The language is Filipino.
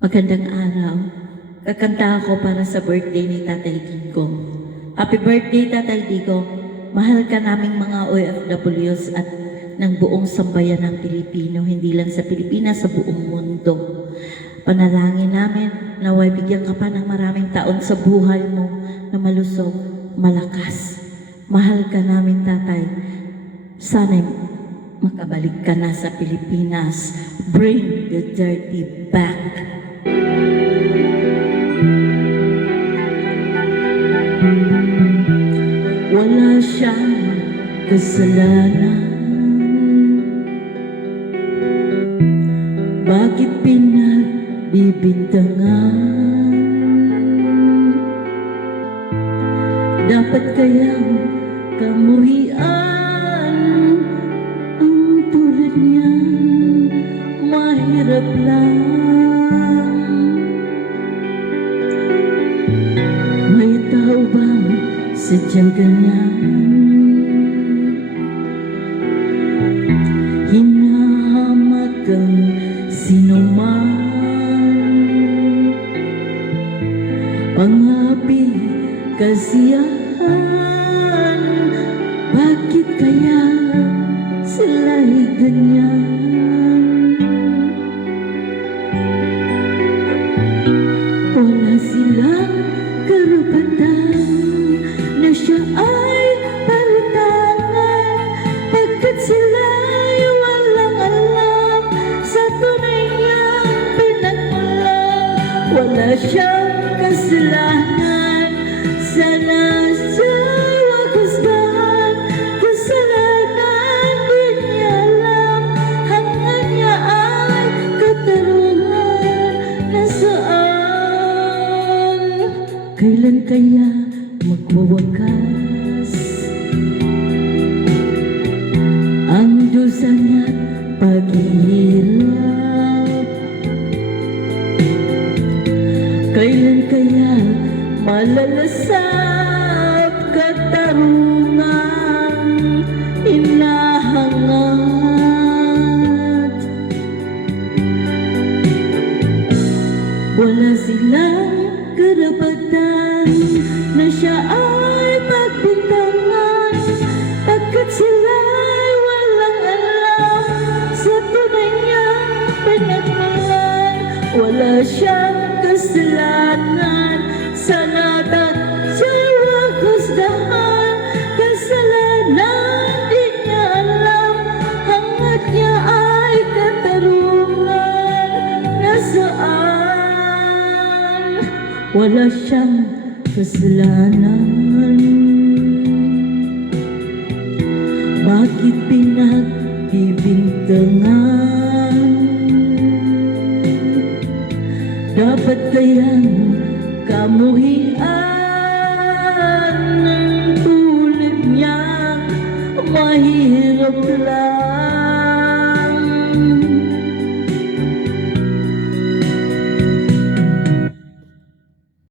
Magandang araw. Kakanta ako para sa birthday ni Tatay Digo. Happy birthday, Tatay Digo. Mahal ka naming mga OFWs at ng buong sambayan ng Pilipino, hindi lang sa Pilipinas, sa buong mundo. Panalangin namin na naway bigyan ka pa ng maraming taon sa buhay mo na malusog, malakas. Mahal ka namin, Tatay. Sana'y makabalik ka na sa Pilipinas. Bring the dirty back. Wala siyang kasalanan. Bakit pinagbibintangan? Dapat kayang kamuhian ang tulad niya, mahirap lang. May tao bang sadyang ganyan? Hinahamak ang sinuman, pangapi, kasiyahan. Bakit kaya sila'y ganyan? Wala silang karapatan na siya ay palitangan, pagkat sila'y walang alam sa tunay niyang pinagmulan. Wala siyang kasalanan, sana sa wagasdahan. Kasalanan di niya alam, hangad niya ay katarungan. Nasaan? Kailan kaya magwawakas ang dusa niya't paghihirap? Kailan kaya malalasap katarungan inahangad? Wala silang karapatan na siya ay pagbintangan, pagkat sila'y walang alam sa tunay niyang pinagmulan. Wala siyang kasalanan, sana siya'y wagasdahan. Kasalanan di niya alam, hangad niya ay katarungan. Nasaan? Wala siyang kasalanan. Bakit pinagbibintangan? Dapat kayang kamuhian ng tulad niyang mahirap lang.